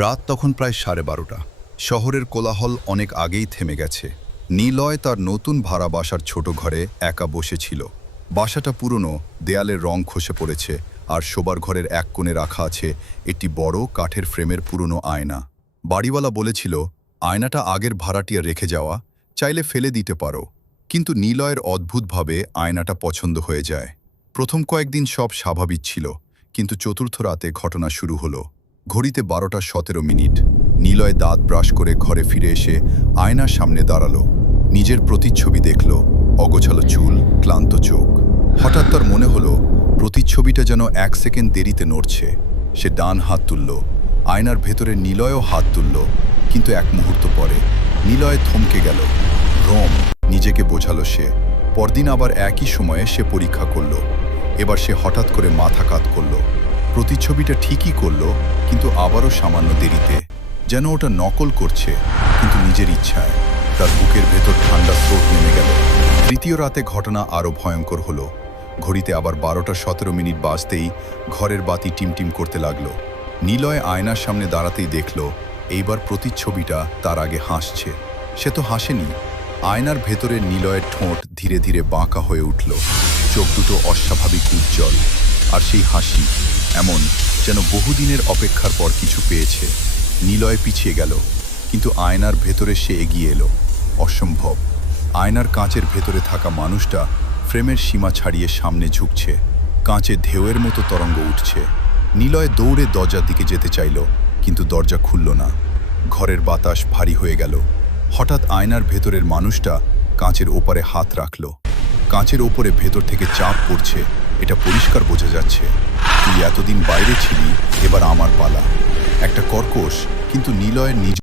রাত তখন প্রায় 12:30। শহরের কোলাহল অনেক আগেই থেমে গেছে। নিলয় তার নতুন ভাড়া বাসার ছোট ঘরে একা বসেছিল। বাসাটা পুরনো, দেয়ালের রং খসে পড়েছে, আর শোবার ঘরের এক কোণে রাখা আছে একটি বড় কাঠের ফ্রেমের পুরনো আয়না। বাড়িওয়ালা বলেছিল, আয়নাটা আগের ভাড়াটিয়া রেখে যাওয়া, চাইলে ফেলে দিতে পারো। কিন্তু নিলয়ের অদ্ভুতভাবে আয়নাটা পছন্দ হয়ে যায়। প্রথম কয়েকদিন সব স্বাভাবিক ছিল, কিন্তু চতুর্থ রাতে ঘটনা শুরু হলো। ঘড়িতে 12:17। নিলয় দাঁত ব্রাশ করে ঘরে ফিরে এসে আয়নার সামনে দাঁড়ালো। নিজের প্রতিচ্ছবি দেখল, অগোছালো চুল, ক্লান্ত চোখ। হঠাৎ তার মনে হলো প্রতিচ্ছবিটা যেন 1 সেকেন্ড দেরিতে নড়ছে। সে ডান হাত তুলল, আয়নার ভেতরে নিলয়ও হাত তুলল, কিন্তু এক মুহূর্ত পরে নিলয় থমকে গেল। ভ্রম, নিজেকে বোঝালো সে। পরদিন আবার একই সময়ে সে পরীক্ষা করল। এবার সে হঠাৎ করে মাথা কাত করল। প্রতিচ্ছবিটা ঠিকই করল, কিন্তু আবারও সামান্য দেরিতে, যেন ওটা নকল করছে, কিন্তু নিজের ইচ্ছায়। তার বুকের ভেতর ঠান্ডা স্রোত নেমে গেল। তৃতীয় রাতে ঘটনা আরও ভয়ঙ্কর হলো। ঘড়িতে আবার 12:17 বাজতেই ঘরের বাতি টিমটিম করতে লাগলো। নিলয় আয়নার সামনে দাঁড়াতেই দেখল, এইবার প্রতিচ্ছবিটা তার আগে হাসছে। সে তো হাসেনি। আয়নার ভেতরে নিলয়ের ঠোঁট ধীরে ধীরে বাঁকা হয়ে উঠল, চোখ দুটো অস্বাভাবিক উজ্জ্বল, আর সেই হাসি এমন যেন বহুদিনের অপেক্ষার পর কিছু পেয়েছে। নিলয় পিছিয়ে গেল, কিন্তু আয়নার ভেতরে সে এগিয়ে এলো। অসম্ভব! আয়নার কাঁচের ভেতরে থাকা মানুষটা ফ্রেমের সীমা ছাড়িয়ে সামনে ঝুঁকছে। কাঁচে ঢেউয়ের মতো তরঙ্গ উঠছে। নিলয় দৌড়ে দরজার দিকে যেতে চাইল, কিন্তু দরজা খুলল না। ঘরের বাতাস ভারী হয়ে গেল। হঠাৎ আয়নার ভেতরের মানুষটা কাঁচের ওপারে হাত রাখল। কাঁচের ওপরে ভেতর থেকে চাপ পড়ছে, এটা পরিষ্কার বোঝা যাচ্ছে। তুই এতদিন বাইরে ছিলি, এবার আমার পালা। একটা কর্কশ, কিন্তু নিলয়ের নিজ